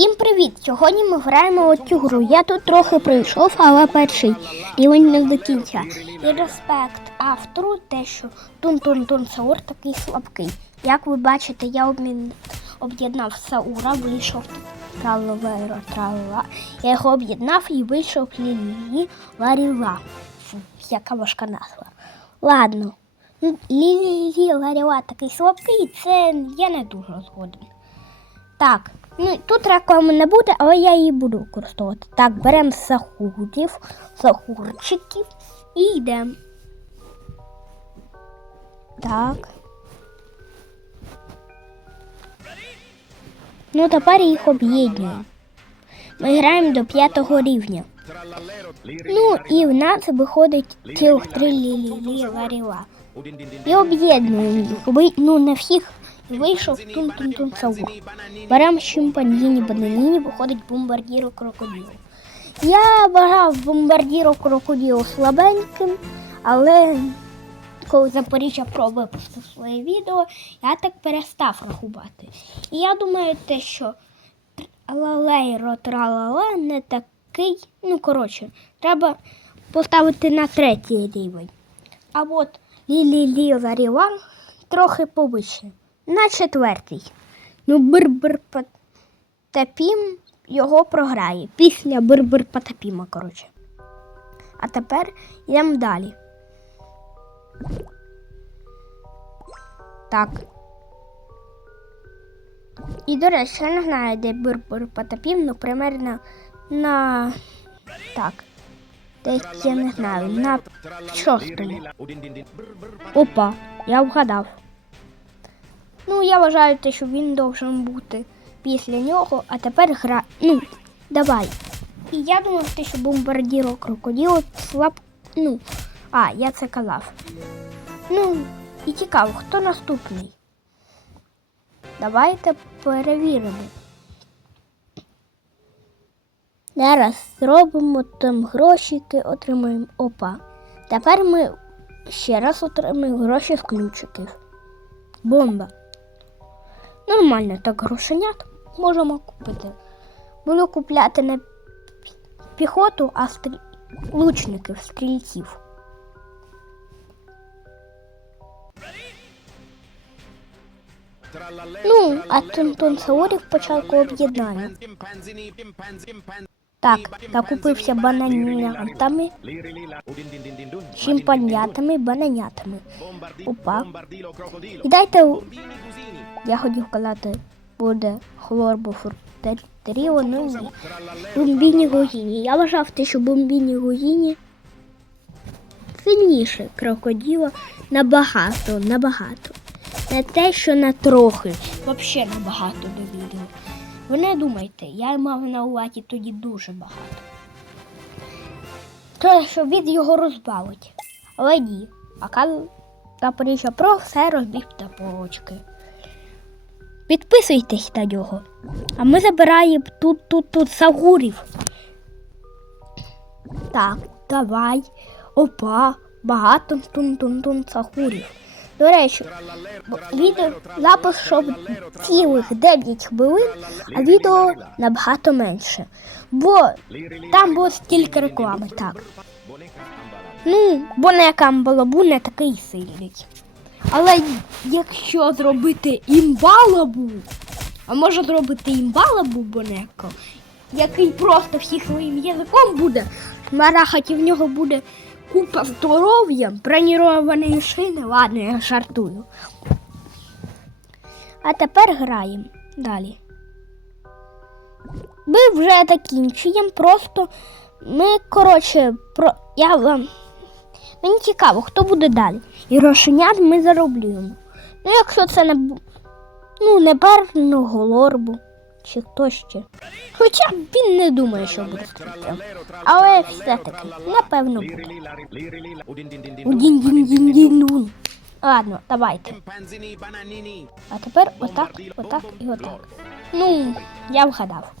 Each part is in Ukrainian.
Всім привіт! Сьогодні ми граємо цю гру. Я тут трохи пройшов, але перший рівень не до кінця. І респект автору, те, що Тун-Тун-Тун Саур такий слабкий. Як ви бачите, я об'єднав Саура, вийшов траловеро тралала. Я його об'єднав і вийшов Лілі Ларіла. Фу, яка важка назва. Ладно. Лілі Ларіла такий слабкий, це я не дуже згоден. Так, ну тут реклами не буде, але я її буду використовувати. Так, беремо сахурів, сахурчиків і йдемо. Так. Ну, тепер їх об'єднуємо. Ми граємо до п'ятого рівня. Ну, і в нас виходить цілих три лілі ларіла. І об'єднуємо їх. Ну, не всіх вийшов тун-тун-тун саур. Беремо шимпанзіні бананіні, виходить бомбардіро крокодилу. Я вважав бомбардіро крокодилу слабеньким, але коли Запоріжжя про випустив своє відео, я так перестав рахувати. І я думаю, те, що лалейро тралала не такий. Ну, коротше, треба поставити на третій рівень. А от лі-лі-лі заріла трохи повище. На четвертий. Ну, бир-бир Потапім його програє. Після бир-бир Потапіма, коротше. А тепер йдемо далі. Так. І, до речі, я не знаю, де бир-бир Потапім, ну, примерно на. Так. Десь я не знаю, на шостому. Опа, я вгадав. Ну, я вважаю те, що він должен бути після нього, а тепер гра. Ну, давай. І я думав, що бомбардіро крокодило слаб. Ну, а, я це казав. Ну, і цікаво, хто наступний? Давайте перевіримо. Зараз зробимо там грошики, отримаємо опа. Тепер ми ще раз отримаємо гроші з ключиків. Бомба. Нормально так грошенят можемо купити. Буду купляти не піхоту, а стрі... лучників, стрільців. Ну, а Тонтон Саурів початку об'єднання. Так, накупився бананятами, шимпанятами, бананятами. Опа. І дайте. Я хотів казати, буде хлорбофуртеріо, ну. Бомбіні гогіні. Я вважав те, що бомбіні гогіні сильніше крокодила набагато, набагато. Не те, що на трохи, взагалі набагато. Ви не думайте, я мав на увазі тоді дуже багато. Те, що від його розбавить. Але ні. Поки Запоріжжя про все розбіг та порочки. Підписуйтесь на нього. А ми забираємо тут, тут, тут сагурів. Так, давай. Опа, багато тун-тун-тун сагурів. До речі, бо відео запис йшов цілих 9 хвилин, а відео набагато менше. Бо там було стільки реклами, так. Ну, бонека Амбалабу не такий сильний. Але якщо зробити імбалабу, а може зробити імбалабу бонеко, який просто всіх своїм язиком буде, марахати в нього буде купа здоров'я, броніровані шини, ладно, я жартую. А тепер граємо далі. Ми вже закінчуємо, просто ми, коротше, про. Я вам. Мені цікаво, хто буде далі. І грошенят ми зароблюємо. Ну, якщо це не ну, не перного лорбу, чи хто ще. Хоча він не думає, що буде стріляти. Але все-таки, напевно. Ладно, давайте. А тепер отак, отак і отак. Ну, я вгадав.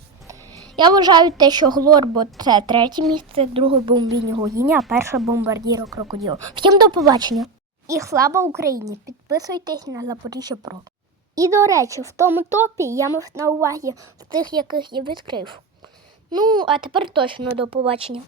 Я вважаю те, що Глорбо це третє місце, друге бомбіння Гогіня, а перше бомбардіро крокодило. Всім до побачення! І слава Україні! Підписуйтесь на Запоріжжя Про. І, до речі, в тому топі я мав на увазі тих, яких я відкрив. Ну, а тепер точно до побачення.